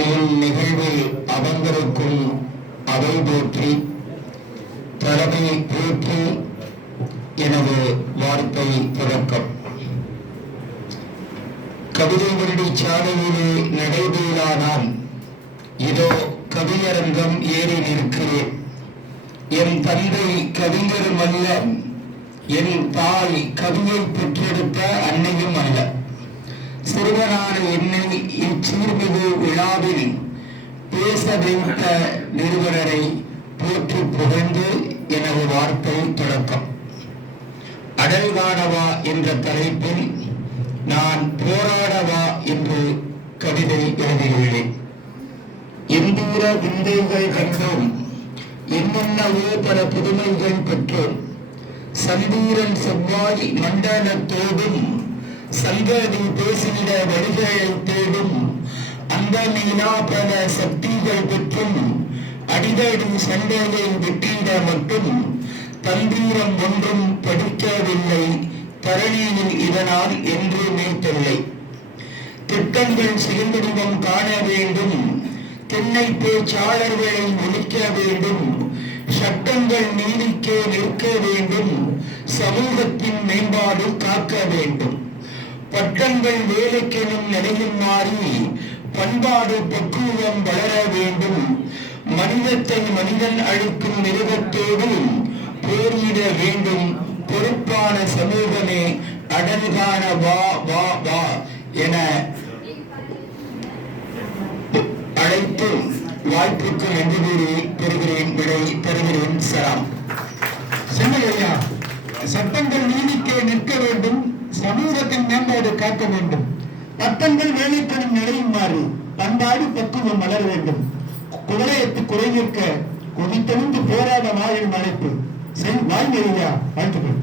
இந்நிகழ்வில் அவங்களுக்கும் அவை போற்றி தலைமையை போற்றி எனது வார்த்தை தொடக்கம். கவிதை வருடி சாலையிலே நடைபெறானால் இதோ கவியரங்கம் ஏறி நிற்கிறேன். என் தந்தை கவிஞரும் அல்ல, என் தாய் கவியை பெற்றெடுத்த அன்னையும் அல்ல. சிறுவனான என்னை இச்சீர்மிகு விழாவில் பேச வைத்த நிறுவனரை போற்றி புகழ்ந்து எனது வார்த்தை தொடக்கம். அடல்காடவா என்ற தலைப்பில் நான் போராடவா என்று கவிதை எழுதியுள்ளேன். எந்தூர விந்தைகள் கண்டோம், என்னென்னவோ பல புதுமைகள் பெற்றோம். சந்தீரன் செவ்வாய் மண்டலத்தோடும் சங்கதி பேசிட வழிகளை தேடும். அந்த மீனா பல சக்திகள் பெற்றும் அடிதடி சண்டையை வெற்றிட மட்டும் தந்தீரம் ஒன்றும் படிக்கவில்லை. தரணியில் இதனால் என்றுமே தொல்லை. திட்டங்கள் செயல்வடிவம் காண வேண்டும், தென்னை பேச்சாளர்களை ஒழிக்க வேண்டும். சட்டங்கள் நீடிக்க நிற்க வேண்டும், சமூகத்தின் மேம்பாடு காக்க வேண்டும். பட்டங்கள் வேலைக்கெனும் நிலையில் மாறி பண்பாடு பக்குவம் வளர வேண்டும். மனிதத்தை மனிதன் அழிக்கும் மிருகத்தோடு போரிட வேண்டும். பொறுப்பான சமூகமே அடல்கான வா வா வா என அழைத்து வாய்ப்புக்கு நன்றி கூறி பெறுகிறேன். விடை பெறுகிறேன். சலாம். சென்னையா, சட்டங்கள் நீதிக்க நிற்க வேண்டும், சமூகத்தின் மேம்பாடு காக்க வேண்டும். பட்டங்கள் வேலைப்படும் நிலையும் மாறி பண்பாடு பக்குவம் வளர வேண்டும். குவளையத்து குறை நிற்க கொதித்தெழுந்து போராட மாறின் அழைப்பு. வாய்மையா வாழ்த்துக்கள்.